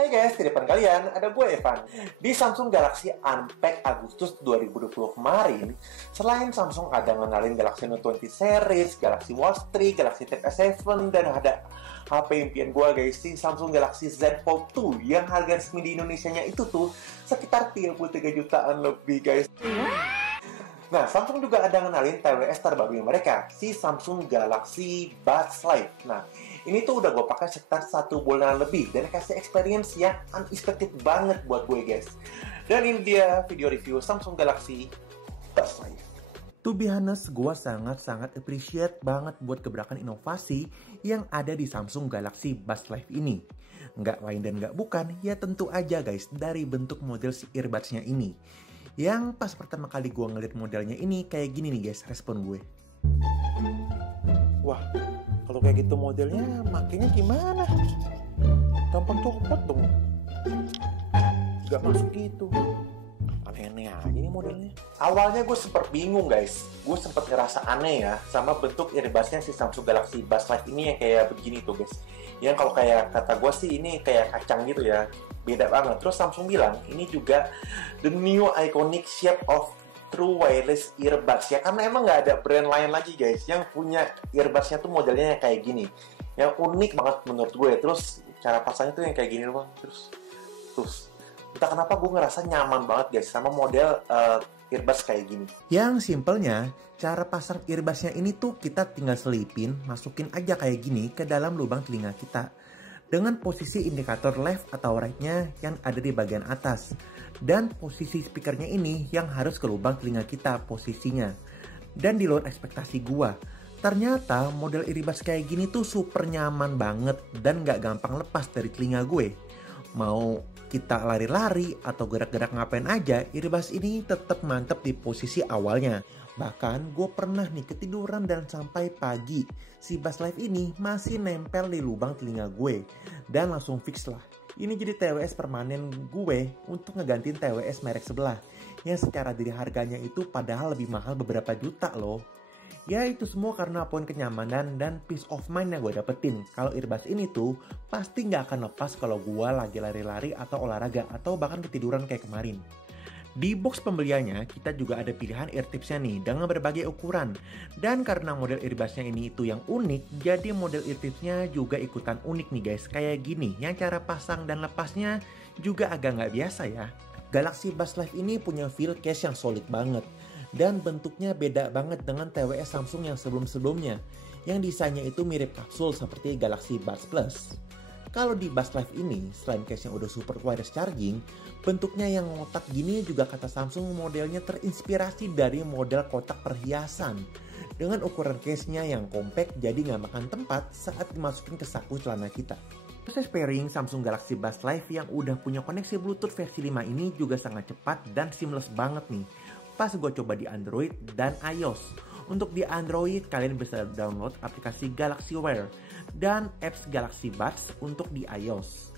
Hai guys, di depan kalian ada gue Evan. Di Samsung Galaxy Unpacked Agustus 2020 kemarin, selain Samsung ada ngenalin Galaxy Note 20 series, Galaxy Watch 3, Galaxy Tab S7, dan ada HP impian gue guys, si Samsung Galaxy Z Fold 2 yang harga resmi di Indonesianya itu tuh sekitar 33 jutaan lebih guys. Nah, Samsung juga ada ngenalin TWS terbaru mereka, si Samsung Galaxy Buds Live. Nah, ini tuh udah gue pakai sekitar 1 bulan lebih dan kasih experience yang unexpected banget buat gue guys. Dan ini dia video review Samsung Galaxy Buds Live. To be honest, gue sangat appreciate banget buat gebrakan inovasi yang ada di Samsung Galaxy Buds Live ini. Nggak lain dan nggak bukan, ya tentu aja guys, dari bentuk model si earbuds-nya ini. Yang pas pertama kali gue ngeliat modelnya ini kayak gini nih guys, respon gue. Wah, kalau kayak gitu modelnya makanya gimana? Gampang copot dong. Gak masuk gitu. Aneh-aneh aja nih modelnya. Awalnya gue sempet bingung guys. Gue sempet ngerasa aneh ya sama bentuk earbuds-nya si Samsung Galaxy Buds Live ini yang kayak begini tuh guys. Yang kalau kayak kata gue sih ini kayak kacang gitu ya. Beda banget. Terus Samsung bilang ini juga the new iconic shape of true wireless earbuds ya, karena emang nggak ada brand lain lagi guys yang punya earbudsnya tuh modelnya kayak gini, yang unik banget menurut gue. Terus cara pasangnya tuh yang kayak gini doang. Terus entah kenapa gue ngerasa nyaman banget guys sama model earbuds kayak gini. Yang simpelnya, cara pasang earbudsnya ini tuh kita tinggal selipin, masukin aja kayak gini ke dalam lubang telinga kita. Dengan posisi indikator left atau right-nya yang ada di bagian atas. Dan posisi speakernya ini yang harus ke lubang telinga kita posisinya. Dan di luar ekspektasi gua, ternyata model earbuds kayak gini tuh super nyaman banget dan gak gampang lepas dari telinga gue. Mau kita lari-lari atau gerak-gerak ngapain aja, earbuds ini tetap mantep di posisi awalnya. Bahkan gue pernah nih ketiduran dan sampai pagi si Buds Live ini masih nempel di lubang telinga gue. Dan langsung fix lah. Ini jadi TWS permanen gue untuk ngegantiin TWS merek sebelah. Yang secara diri harganya itu padahal lebih mahal beberapa juta loh. Ya itu semua karena poin kenyamanan dan peace of mind yang gue dapetin. Kalau earbuds ini tuh pasti nggak akan lepas kalau gue lagi lari-lari atau olahraga atau bahkan ketiduran kayak kemarin. Di box pembeliannya kita juga ada pilihan ear tipsnya nih dengan berbagai ukuran. Dan karena model earbudsnya ini itu yang unik, jadi model ear tipsnya juga ikutan unik nih guys. Kayak gini, yang cara pasang dan lepasnya juga agak nggak biasa ya. Galaxy Buds Live ini punya feel case yang solid banget. Dan bentuknya beda banget dengan TWS Samsung yang sebelum-sebelumnya, yang desainnya itu mirip kapsul seperti Galaxy Buds Plus. Kalau di Buds Live ini, selain case yang udah super wireless charging, bentuknya yang ngotak gini juga kata Samsung modelnya terinspirasi dari model kotak perhiasan. Dengan ukuran case-nya yang compact jadi nggak makan tempat saat dimasukin ke saku celana kita. Proses pairing Samsung Galaxy Buds Live yang udah punya koneksi Bluetooth versi 5 ini juga sangat cepat dan seamless banget nih. Pas gue coba di Android dan iOS. Untuk di Android, kalian bisa download aplikasi Galaxy Wear dan apps Galaxy Buds untuk di iOS.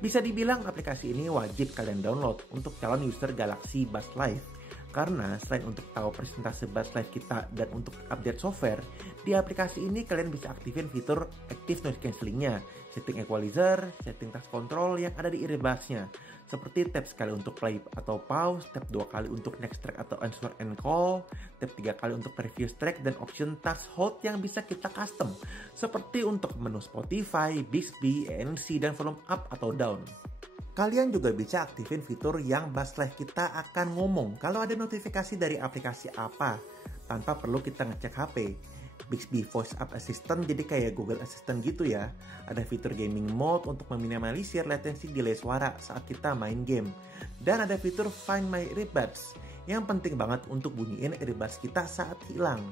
Bisa dibilang aplikasi ini wajib kalian download untuk calon user Galaxy Buds Live. Karena selain untuk tahu presentasi Buds Live kita dan untuk update software, di aplikasi ini kalian bisa aktifin fitur Active Noise Cancellingnya, setting equalizer, setting touch control yang ada di earbudsnya, seperti tap sekali untuk play atau pause, tap 2 kali untuk next track atau answer and call, tap 3 kali untuk previous track, dan option touch hold yang bisa kita custom, seperti untuk menu Spotify, Bixby, ANC, dan volume up atau down. Kalian juga bisa aktifin fitur yang Buds Live kita akan ngomong kalau ada notifikasi dari aplikasi apa, tanpa perlu kita ngecek HP. Bixby Voice Up Assistant jadi kayak Google Assistant gitu ya. Ada fitur gaming mode untuk meminimalisir latensi delay suara saat kita main game. Dan ada fitur Find My Earbuds yang penting banget untuk bunyiin earbuds kita saat hilang.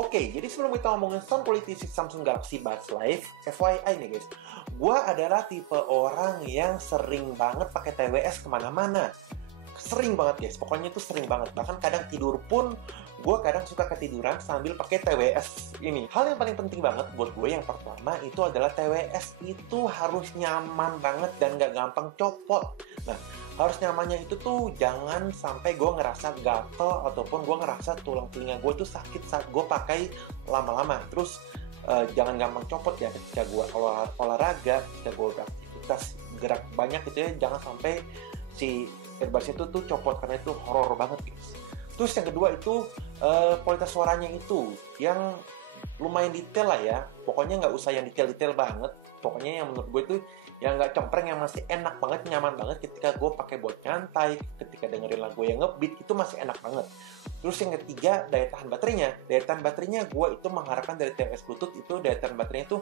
Oke, jadi sebelum kita ngomongin sound quality Samsung Galaxy Buds Live, FYI nih guys, gue adalah tipe orang yang sering banget pakai TWS kemana-mana. Sering banget guys, pokoknya itu sering banget. Bahkan kadang tidur pun, gue kadang suka ketiduran sambil pakai TWS ini. Hal yang paling penting banget buat gue yang pertama itu adalah TWS itu harus nyaman banget dan gak gampang copot. Nah, harus nyamannya itu tuh jangan sampai gue ngerasa gatel ataupun gue ngerasa tulang telinga gue tuh sakit saat gue pakai lama-lama. Terus jangan gampang copot ya ketika gue olahraga, ketika gue beraktivitas gerak banyak gitu ya, jangan sampai si earbudsnya itu tuh copot, karena itu horor banget guys. Terus yang kedua itu kualitas suaranya itu yang lumayan detail lah ya, pokoknya nggak usah yang detail-detail banget, pokoknya yang menurut gue itu yang nggak cempreng, yang masih enak banget, nyaman banget ketika gue pakai buat nyantai, ketika dengerin lagu yang ngebeat itu masih enak banget. Terus yang ketiga, daya tahan baterainya. Daya tahan baterainya gue itu mengharapkan dari TWS Bluetooth itu daya tahan baterainya itu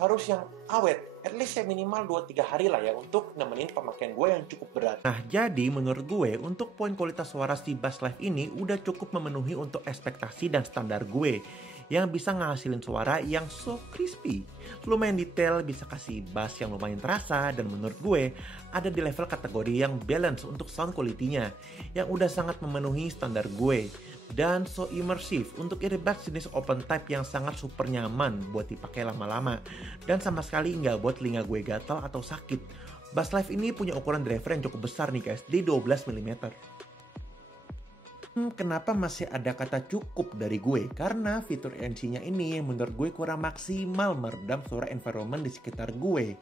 harus yang awet, at least ya minimal 2-3 hari lah ya, untuk nemenin pemakaian gue yang cukup berat. Nah, jadi menurut gue untuk poin kualitas suara si Bass Live ini udah cukup memenuhi untuk ekspektasi dan standar gue, yang bisa ngasilin suara yang so crispy, lumayan detail, bisa kasih bass yang lumayan terasa, dan menurut gue ada di level kategori yang balance untuk sound quality-nya, yang udah sangat memenuhi standar gue. Dan so immersive untuk earbuds jenis open type yang sangat super nyaman buat dipakai lama-lama, dan sama sekali nggak buat telinga gue gatal atau sakit. Bass Live ini punya ukuran driver yang cukup besar nih guys, di 12 mm. Kenapa masih ada kata cukup dari gue? Karena fitur ANC-nya ini menurut gue kurang maksimal meredam suara environment di sekitar gue.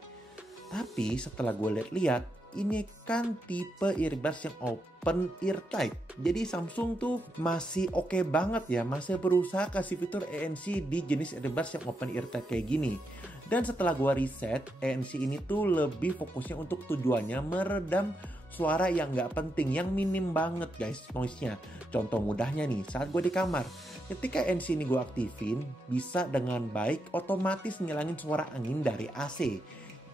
Tapi setelah gue lihat-lihat, ini kan tipe earbuds yang open ear type. Jadi Samsung tuh masih oke banget ya, masih berusaha kasih fitur ANC di jenis earbuds yang open ear type kayak gini. Dan setelah gue riset, ANC ini tuh lebih fokusnya untuk tujuannya meredam suara yang nggak penting, yang minim banget guys noise-nya. Contoh mudahnya nih, saat gue di kamar, ketika ANC ini gue aktifin, bisa dengan baik otomatis ngilangin suara angin dari AC.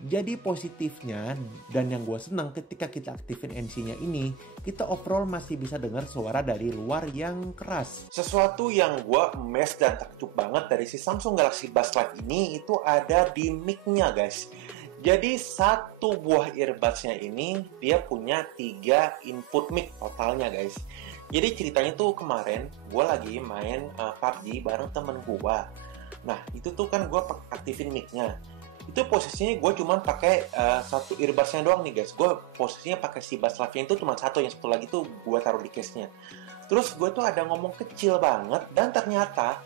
Jadi positifnya, dan yang gue senang ketika kita aktifin ANC-nya ini, kita overall masih bisa dengar suara dari luar yang keras. Sesuatu yang gue amazed dan takjub banget dari si Samsung Galaxy Buds Live ini itu ada di mic-nya guys. Jadi satu buah earbuds-nya ini dia punya 3 input mic totalnya guys. Jadi ceritanya tuh kemarin gue lagi main PUBG bareng temen gue. Nah itu tuh kan gue aktifin mic-nya. Itu posisinya gue cuma pakai satu earbuds-nya doang nih guys. Gue posisinya pakai si Buds Live-nya itu cuma satu, yang satu lagi tuh gue taruh di case-nya. Terus gue tuh ada ngomong kecil banget, dan ternyata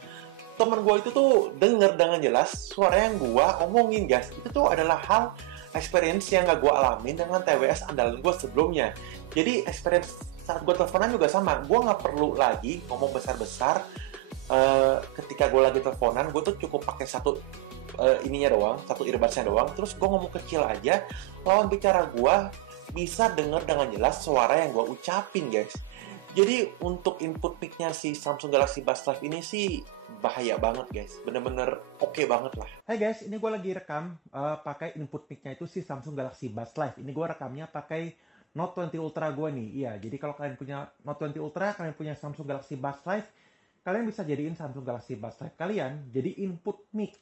temen gue itu tuh denger dengan jelas suara yang gue omongin guys. Itu tuh adalah hal experience yang gak gue alamin dengan TWS andalan gue sebelumnya. Jadi experience saat gue teleponan juga sama. Gue gak perlu lagi ngomong besar-besar. Ketika gue lagi teleponan, gue tuh cukup pakai satu ininya doang, satu earbuds-nya doang. Terus gue ngomong kecil aja, lawan bicara gue bisa denger dengan jelas suara yang gue ucapin guys. Jadi untuk input mic-nya si Samsung Galaxy Buds Live ini sih bahaya banget guys, bener-bener oke banget lah. Hai guys, ini gue lagi rekam pakai input mic-nya itu si Samsung Galaxy Buds Live. Ini gue rekamnya pakai Note 20 Ultra gue nih. Iya, jadi kalau kalian punya Note 20 Ultra, kalian punya Samsung Galaxy Buds Live, kalian bisa jadiin Samsung Galaxy Buds Live kalian jadi input mic.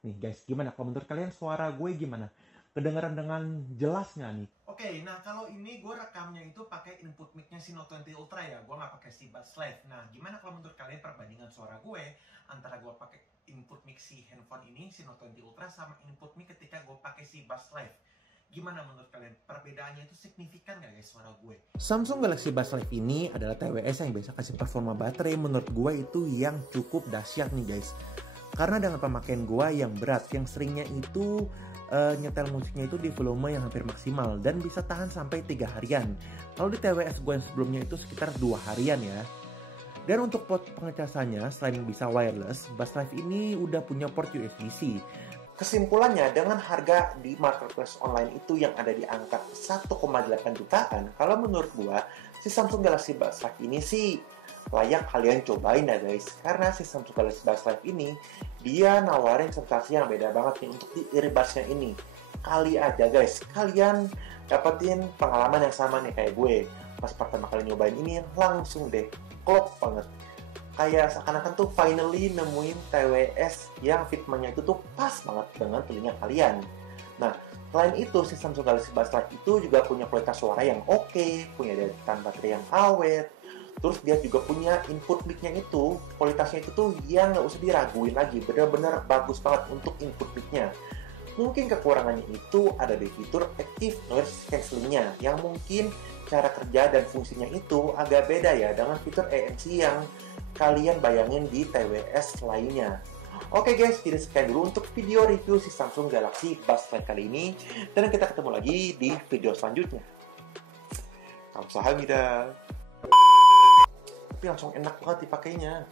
Nih guys, gimana kalau menurut kalian suara gue gimana? Kedengaran dengan jelas nggak nih? Oke, nah kalau ini gue rekamnya itu pakai input mic-nya si Note 20 Ultra ya, gue nggak pakai si Buds Live. Nah, gimana kalau menurut kalian perbandingan suara gue antara gue pakai input mic si handphone ini, si Note 20 Ultra, sama input mic ketika gue pakai si Buds Live? Gimana menurut kalian? Perbedaannya itu signifikan nggak guys suara gue? Samsung Galaxy Buds Live ini adalah TWS yang bisa kasih performa baterai menurut gue itu yang cukup dahsyat nih guys. Karena dengan pemakaian gue yang berat, yang seringnya itu nyetel musiknya itu di volume yang hampir maksimal dan bisa tahan sampai 3 harian. Kalau di TWS gue yang sebelumnya itu sekitar 2 harian ya. Dan untuk port pengecasannya, selain bisa wireless, Buds Live ini udah punya port USB-C. Kesimpulannya, dengan harga di marketplace online itu yang ada di angka 1,8 jutaan, kalau menurut gua, si Samsung Galaxy Buds Live ini sih layak kalian cobain ya guys. Karena si Samsung Galaxy Buds Live ini, dia nawarin sensasi yang beda banget nih untuk di earbuds-nya ini. Kali aja guys, kalian dapetin pengalaman yang sama nih kayak gue. Pas pertama kali nyobain ini, langsung deh, klop banget. Kayak seakan-akan tuh finally nemuin TWS yang fitmentnya itu tuh pas banget dengan telinga kalian. Nah, selain itu, si Samsung Galaxy Buds Live itu juga punya kualitas suara yang oke, punya daya tahan baterai yang awet. Terus dia juga punya input mic-nya itu, kualitasnya itu tuh yang nggak usah diraguin lagi, bener-bener bagus banget untuk input mic-nya. Mungkin kekurangannya itu ada di fitur Active Noise Cancelling-nya, yang mungkin cara kerja dan fungsinya itu agak beda ya dengan fitur ANC yang kalian bayangin di TWS lainnya. Oke guys, jadi sekian dulu untuk video review si Samsung Galaxy Buds Live kali ini. Dan kita ketemu lagi di video selanjutnya. Kamsahamnida. Tapi langsung enak banget dipakainya.